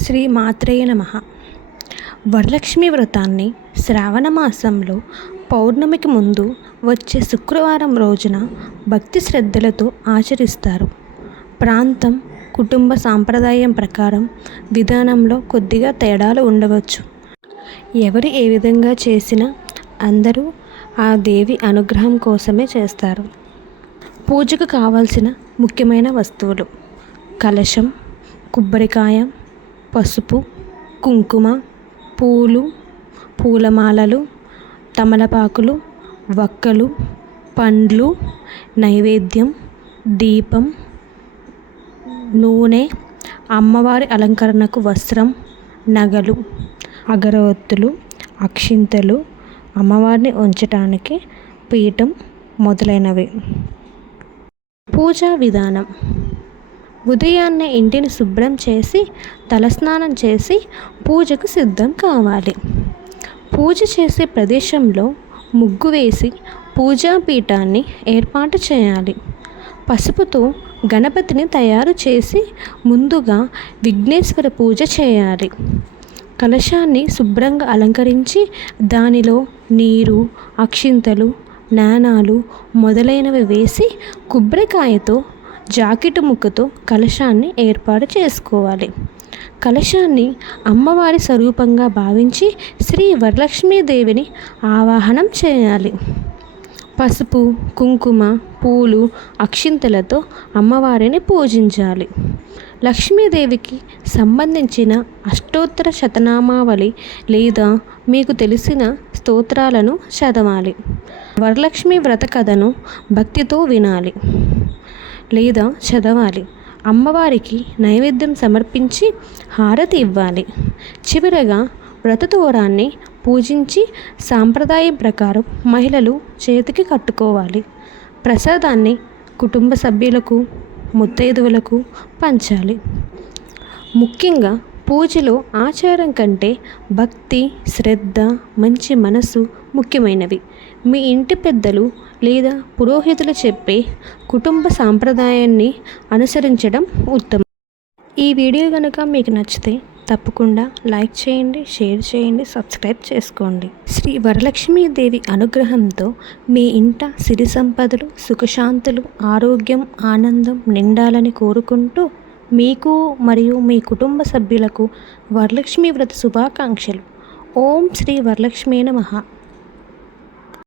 శ్రీ మాత్రేయ నమః. వరలక్ష్మి వ్రతాన్ని శ్రావణ మాసంలో పౌర్ణమికి ముందు వచ్చే శుక్రవారం రోజున భక్తి శ్రద్ధలతో ఆచరిస్తారు. ప్రాంతం, కుటుంబ సాంప్రదాయం ప్రకారం విధానంలో కొద్దిగా తేడాలు ఉండవచ్చు. ఎవరు ఏ విధంగా చేసినా అందరూ ఆ దేవి అనుగ్రహం కోసమే చేస్తారు. పూజకు కావాల్సిన ముఖ్యమైన వస్తువులు: కలశం, కొబ్బరికాయ, పసుపు, కుంకుమ, పూలు, పూలమాలలు, తమలపాకులు, వక్కలు, పండ్లు, నైవేద్యం, దీపం, నూనె, అమ్మవారి అలంకరణకు వస్త్రం, నగలు, అగరవత్తులు, అక్షింతలు, అమ్మవారిని ఉంచటానికి పీఠం మొదలైనవి. పూజా విధానం: ఉదయాన్నే ఇంటిని శుభ్రం చేసి తలస్నానం చేసి పూజకు సిద్ధం కావాలి. పూజ చేసే ప్రదేశంలో ముగ్గు వేసి పూజాపీఠాన్ని ఏర్పాటు చేయాలి. పసుపుతో గణపతిని తయారు చేసి ముందుగా విఘ్నేశ్వర పూజ చేయాలి. కలశాన్ని శుభ్రంగా అలంకరించి దానిలో నీరు, అక్షింతలు, నాణాలు మొదలైనవి వేసి కొబ్బరికాయతో జాకెటు ముక్కతో కలశాన్ని ఏర్పాటు చేసుకోవాలి. కలశాన్ని అమ్మవారి స్వరూపంగా భావించి శ్రీ వరలక్ష్మీదేవిని ఆవాహనం చేయాలి. పసుపు, కుంకుమ, పూలు, అక్షింతలతో అమ్మవారిని పూజించాలి. లక్ష్మీదేవికి సంబంధించిన అష్టోత్తర శతనామావళి లేదా మీకు తెలిసిన స్తోత్రాలను చదవాలి. వరలక్ష్మి వ్రత కథను భక్తితో వినాలి లేదా చదవాలి. అమ్మవారికి నైవేద్యం సమర్పించి హారతి ఇవ్వాలి. చివరగా వ్రతతోరాన్ని పూజించి సాంప్రదాయం ప్రకారం మహిళలు చేతికి కట్టుకోవాలి. ప్రసాదాన్ని కుటుంబ సభ్యులకు, ముత్తైదువులకు పంచాలి. ముఖ్యంగా పూజలో ఆచారం కంటే భక్తి, శ్రద్ధ, మంచి మనసు ముఖ్యమైనవి. మీ ఇంటి పెద్దలు లేదా పురోహితులు చెప్పే కుటుంబ సాంప్రదాయాన్ని అనుసరించడం ఉత్తమం. ఈ వీడియో కనుక మీకు నచ్చితే తప్పకుండా లైక్ చేయండి, షేర్ చేయండి, సబ్స్క్రైబ్ చేసుకోండి. శ్రీ వరలక్ష్మీదేవి అనుగ్రహంతో మీ ఇంట సిరి సంపదలు, సుఖశాంతులు, ఆరోగ్యం, ఆనందం నిండాలని కోరుకుంటూ మీకు మరియు మీ కుటుంబ సభ్యులకు వరలక్ష్మి వ్రత శుభాకాంక్షలు. ఓం శ్రీ వరలక్ష్మీ నమః.